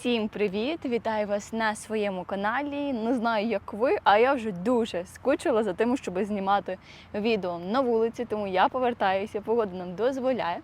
Всім привіт! Вітаю вас на своєму каналі. Не знаю, як ви, а я вже дуже скучила за тим, щоб знімати відео на вулиці, тому я повертаюся, погода нам дозволяє.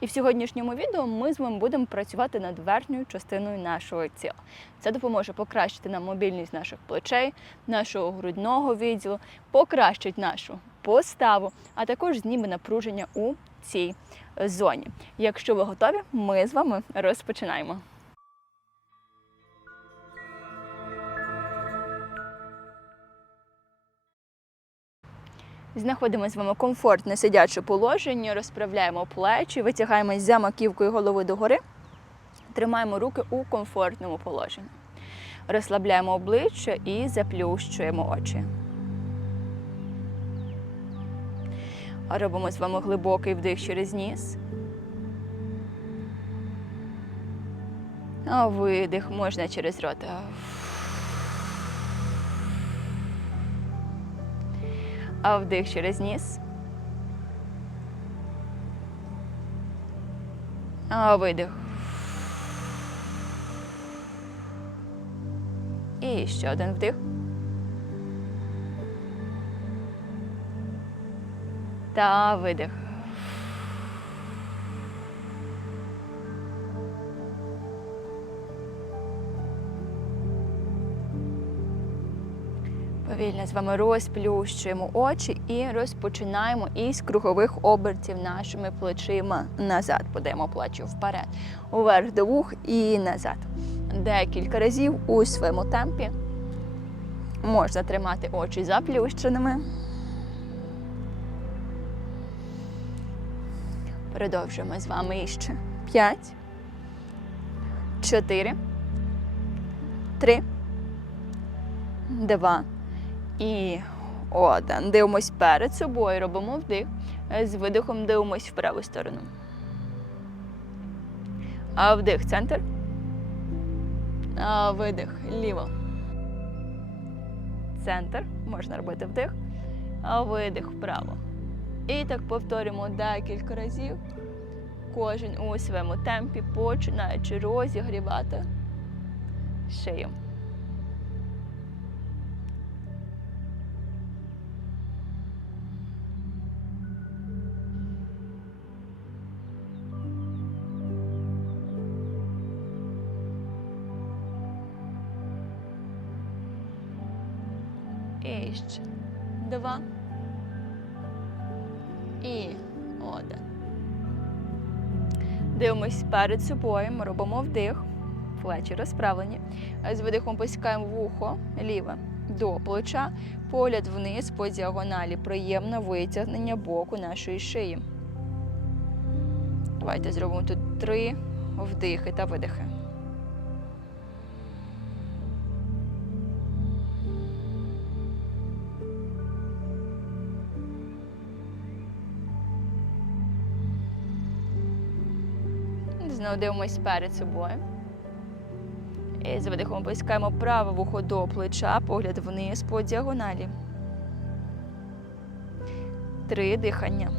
І в сьогоднішньому відео ми з вами будемо працювати над верхньою частиною нашого тіла. Це допоможе покращити нам мобільність наших плечей, нашого грудного відділу, покращить нашу поставу, а також зніме напруження у цій зоні. Якщо ви готові, ми з вами розпочинаємо. Знаходимо з вами комфортне сидяче положення, розправляємо плечі, витягаємось за маківкою голови догори, тримаємо руки у комфортному положенні. Розслабляємо обличчя і заплющуємо очі. Робимо з вами глибокий вдих через ніс. А видих можна через рот. А вдих через ніс. А видих. І ще один вдих. Та видих. Повільно з вами розплющуємо очі і розпочинаємо із кругових обертів нашими плечима назад. Подаємо плечі вперед, уверх до вух і назад. Декілька разів у своєму темпі. Можна тримати очі заплющеними. Продовжуємо з вами іще. П'ять, чотири, три, два. І один. Дивимось перед собою, робимо вдих. З видихом дивимось в праву сторону. А вдих центр. А видих ліво. Центр. Можна робити вдих. А видих вправо. І так повторюємо декілька разів. Кожен у своєму темпі, починаючи розігрівати шию. Дивимось перед собою, ми робимо вдих, плечі розправлені. З видихом посікаємо вухо ліве до плеча, погляд вниз по діагоналі, приємне витягнення боку нашої шиї. Давайте зробимо тут три вдихи та видихи. Знову дивимось перед собою. І з видихом опускаємо праве вухо до плеча, погляд вниз по діагоналі. Три дихання.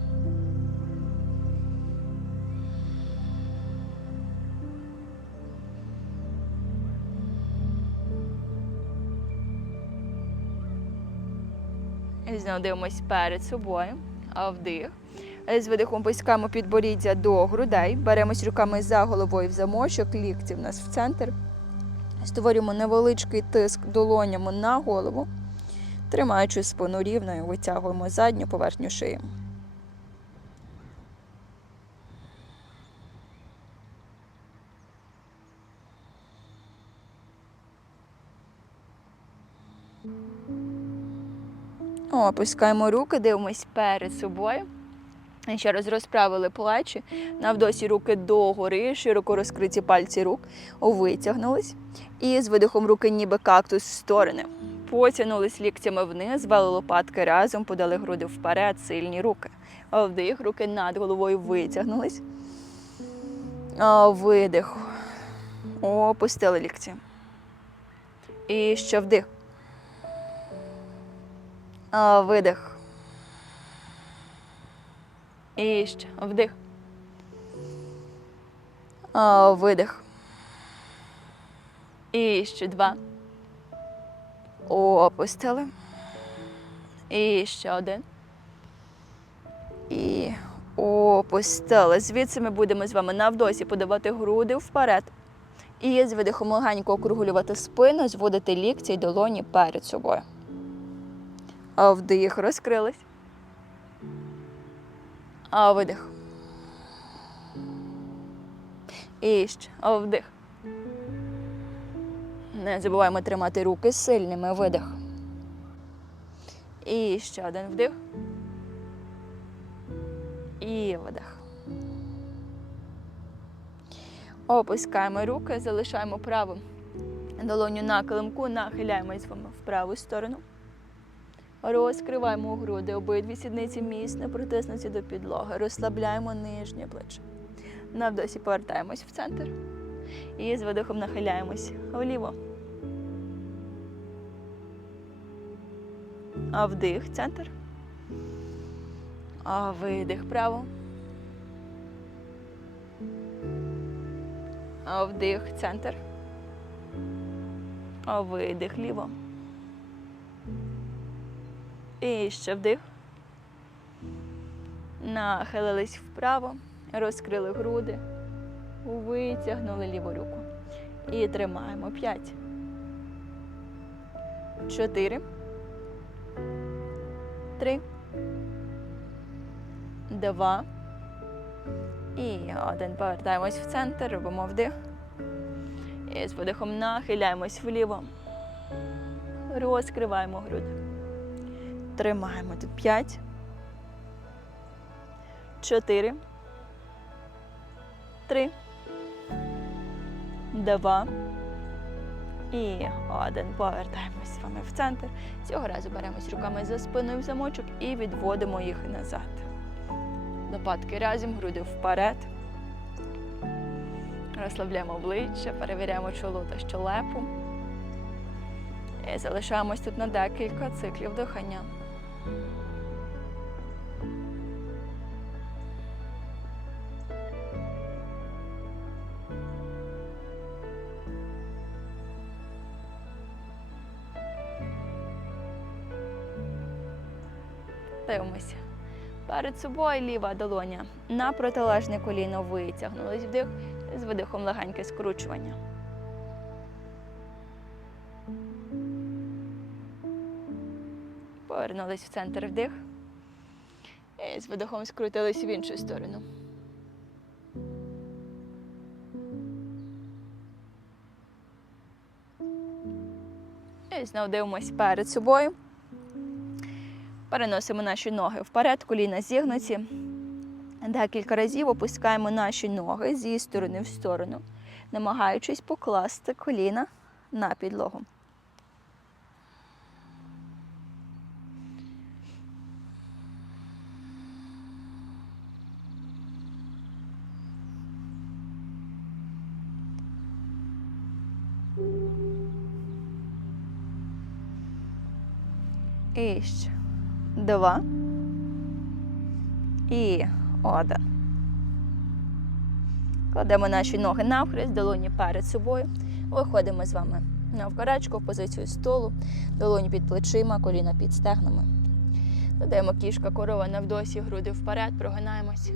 І знову дивимось перед собою. А вдих. З видихом пускаємо підборіддя до грудей, беремось руками за головою в замочок, лікті в нас в центр. Створюємо невеличкий тиск долонями на голову, тримаючи спину рівною, витягуємо задню поверхню шиї. Опускаємо руки, дивимось перед собою. Ще раз розправили плечі, навдосі руки догори, широко розкриті пальці рук, витягнулись. І з видихом руки ніби кактус в сторони. Потягнулись ліктями вниз, звели лопатки разом, подали груди вперед, сильні руки. Вдих, руки над головою витягнулись. Видих. Опустили лікті. І ще вдих. Видих. І ще вдих. А, видих. І ще два. Опустили. І ще один. І опустили. Звідси ми будемо з вами навдосі подавати груди вперед. І з видихом легенько округлювати спину, зводити лікті й долоні перед собою. А вдих розкрились. Видих. І ще вдих. Не забуваємо тримати руки сильними. Видих. І ще один вдих. І видих. Опускаємо руки, залишаємо праву долоню на килимку, нахиляємось в праву сторону. Розкриваємо груди, обидві сідниці міцно притиснуті до підлоги. Розслабляємо нижнє плече. Навдосі повертаємось в центр. І з видихом нахиляємось вліво. А вдих, центр. А видих право. А вдих, центр. А видих ліво. І ще вдих. Нахилились вправо, розкрили груди, витягнули ліву руку. І тримаємо. П'ять. Чотири. Три. Два. І один. Повертаємось в центр, робимо вдих. І з видихом нахиляємось вліво. Розкриваємо груди. Тримаємо тут 5, 4, 3, 2 і один. Повертаємось з вами в центр. Цього разу беремось руками за спиною в замочок і відводимо їх назад. Лопатки разом, груди вперед. Розслабляємо обличчя, перевіряємо чоло та щелепу. І залишаємось тут на декілька циклів дихання. Перед собою ліва долоня. На протилежне коліно витягнулись вдих з видихом легеньке скручування. Повернулись в центр вдих. І з видихом скрутились в іншу сторону. І знову дивимось перед собою. Переносимо наші ноги вперед, коліна зігнуті. Декілька разів опускаємо наші ноги зі сторони в сторону, намагаючись покласти коліна на підлогу. І два і один. Кладемо наші ноги навхрест, долоні перед собою. Виходимо з вами навкарачку в позицію столу, долоні під плечима, коліна під стегнами. Додаємо кішка корова навдосі, груди вперед, прогинаємось.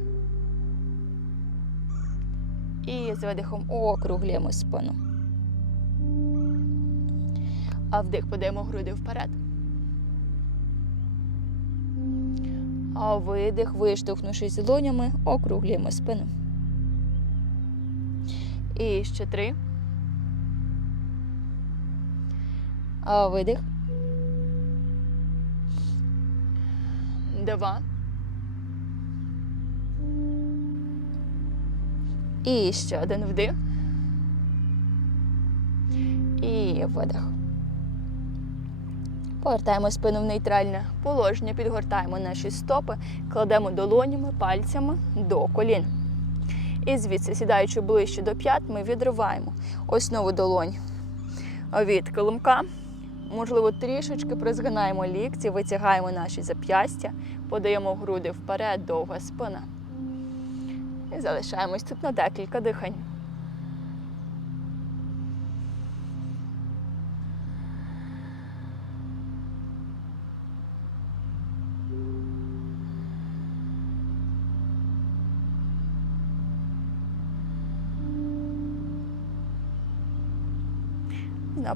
І з видихом округлюємо спину. А вдих подаємо груди вперед. А видих, виштовхнувшись долонями, округлюємо спину. І ще три. А видих. Два. І ще один вдих. І видих. Повертаємо спину в нейтральне положення, підгортаємо наші стопи, кладемо долонями, пальцями до колін. І звідси, сідаючи ближче до п'ят, ми відриваємо основу долонь від килимка. Можливо, трішечки призгинаємо лікті, витягаємо наші зап'ястя, подаємо груди вперед, довга спина. І залишаємось тут на декілька дихань.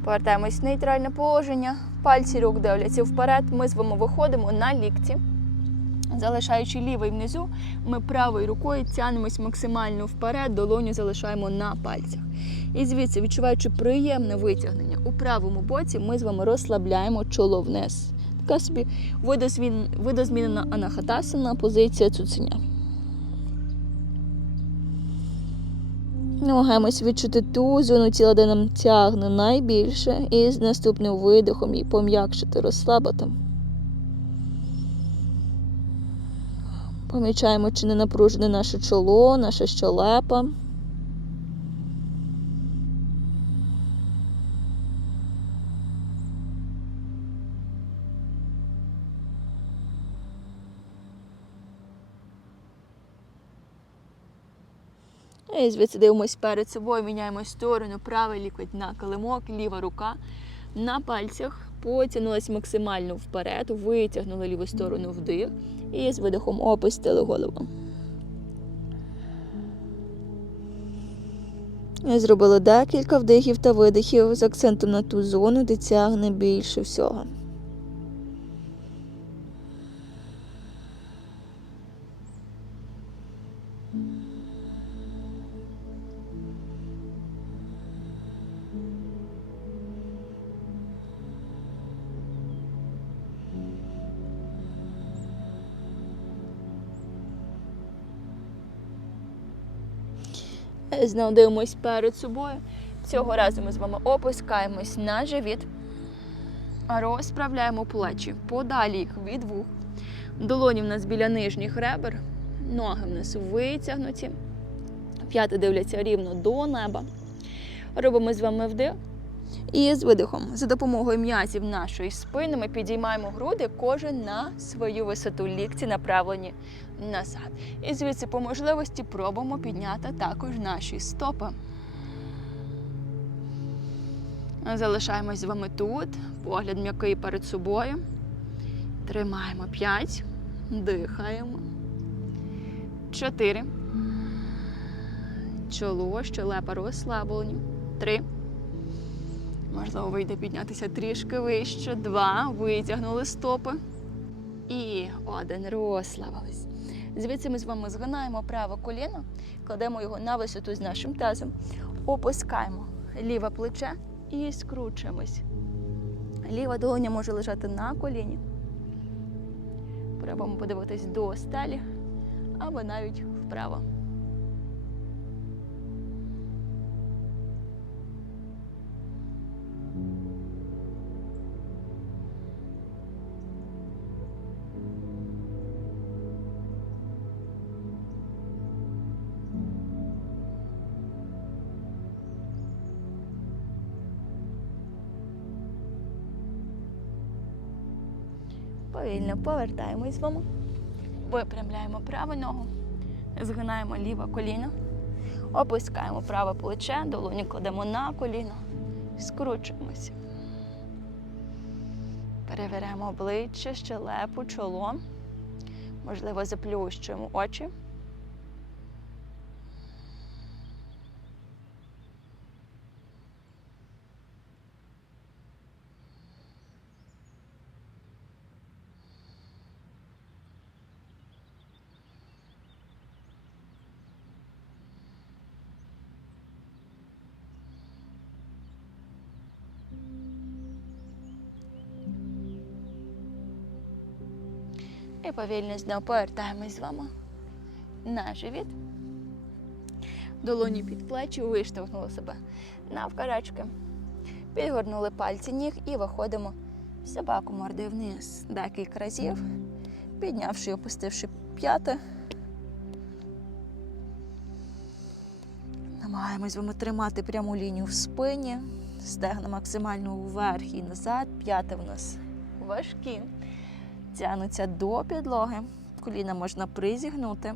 Повертаємось в нейтральне положення. Пальці рук дивляться вперед. Ми з вами виходимо на лікті. Залишаючи лівий внизу, ми правою рукою тягнемось максимально вперед, долоню залишаємо на пальцях. І звідси, відчуваючи приємне витягнення у правому боці, ми з вами розслабляємо чоло вниз. Така собі видозмінена анахатасана, позиція цуценя. Намагаємось відчути ту зону тіла, де нам тягне найбільше, і з наступним видихом її пом'якшити, розслабити. Помічаємо, чи не напружене наше чоло, наша щелепа. І звідси дивимось перед собою, міняємо сторону, правий лікоть на килимок, ліва рука на пальцях. Потягнулась максимально вперед, витягнули ліву сторону вдих і з видихом опустили голову. І Зробили декілька вдихів та видихів з акцентом на ту зону, де тягне більше всього. Знову перед собою. Цього разу ми з вами опускаємось на живіт, розправляємо плечі, подалі їх від вух. Долоні в нас біля нижніх ребер, ноги в нас витягнуті, п'яти дивляться рівно до неба. Робимо з вами вдих. І з видихом, за допомогою м'язів нашої спини, ми підіймаємо груди, кожен на свою висоту лікті направлені назад. І звідси по можливості пробуємо підняти також наші стопи. Залишаємось з вами тут. Погляд м'який перед собою. Тримаємо 5. Дихаємо. 4. Чоло, щелепа розслаблені. 3. Можливо, вийде піднятися трішки вище. Два. Витягнули стопи. І один. Розслабились. Звідси ми з вами згинаємо праве коліно, кладемо його на висоту з нашим тазом, опускаємо ліве плече і скручуємось. Ліва долоня може лежати на коліні. Пробуємо подивитись до стелі або навіть вправо. Повільно повертаємось з вами. Випрямляємо праву ногу, згинаємо ліве коліно, опускаємо праве плече, долоні кладемо на коліно, скручуємося. Перевіряємо обличчя, щелепу, чоло. Можливо, заплющуємо очі. І повільно знову повертаємось з вами на живіт. Долоні під плечі, виштовхнули себе навкарачки. Підгорнули пальці ніг і виходимо собаку мордою вниз декілька разів, піднявши і опустивши п'яти. Намагаємось вами тримати пряму лінію в спині, стегна максимально вверх і назад, п'яти в нас важкі тягнуться до підлоги. Коліна можна призігнути.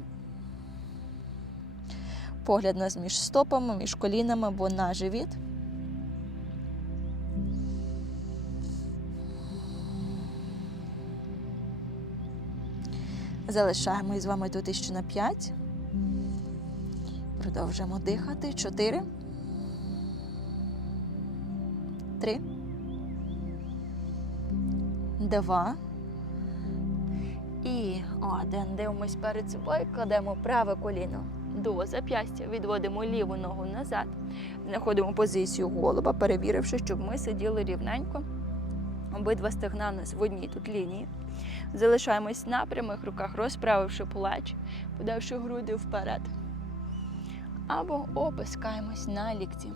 Погляд нас між стопами, між колінами або на живіт. Залишаємось з вами тут ще на 5. Продовжуємо дихати. 4. три, два. І один. Дивимось перед собою, кладемо праве коліно до зап'ястя, відводимо ліву ногу назад, знаходимо позицію голуба, перевіривши, щоб ми сиділи рівненько. Обидва стегна у нас в одній тут лінії. Залишаємось на прямих руках, розправивши плечі, подавши груди вперед. Або опускаємось на лікті.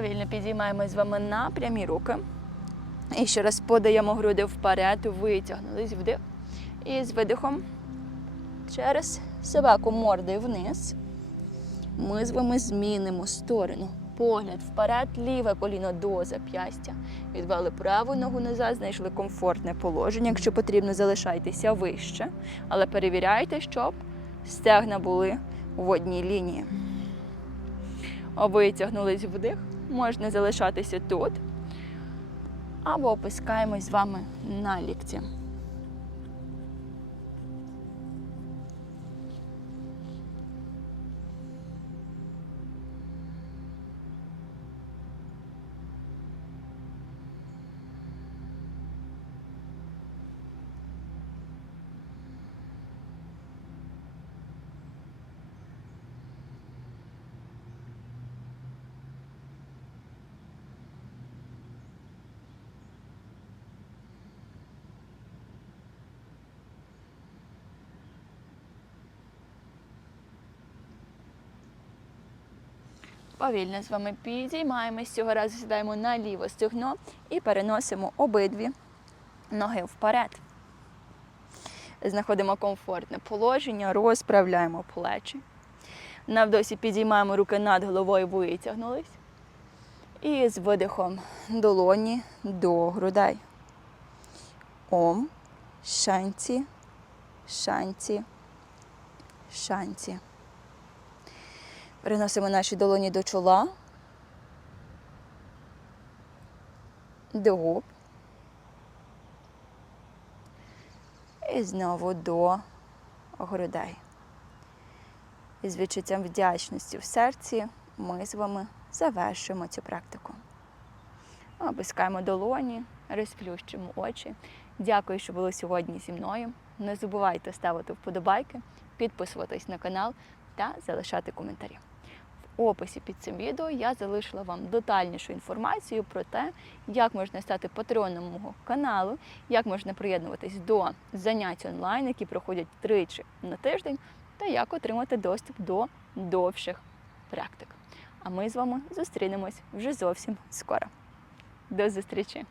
Повільно підіймаємось з вами на прямі руки. І ще раз подаємо груди вперед, витягнулись вдих. І з видихом через собаку мордою вниз. Ми з вами змінимо сторону. Погляд вперед, ліве коліно до зап'ястя. Відвели праву ногу назад, знайшли комфортне положення. Якщо потрібно, залишайтеся вище, але перевіряйте, щоб стегна були в одній лінії. Витягнулись вдих, можна залишатися тут. Або опускаємось з вами на лікті. Повільно з вами підіймаємось. Цього разу сідаємо на ліве стегно і переносимо обидві ноги вперед. Знаходимо комфортне положення, розправляємо плечі. Навдосі підіймаємо руки над головою, витягнулись. І з видихом долоні до грудей. Ом, шанці, шанці, шанці. Переносимо наші долоні до чола, до губ. І знову до грудей. І з відчуттям вдячності в серці ми з вами завершуємо цю практику. Опускаємо долоні, розплющимо очі. Дякую, що були сьогодні зі мною. Не забувайте ставити вподобайки, підписуватись на канал та залишати коментарі. Описі під цим відео я залишила вам детальнішу інформацію про те, як можна стати патроном мого каналу, як можна приєднуватись до занять онлайн, які проходять тричі на тиждень, та як отримати доступ до довших практик. А ми з вами зустрінемось вже зовсім скоро. До зустрічі!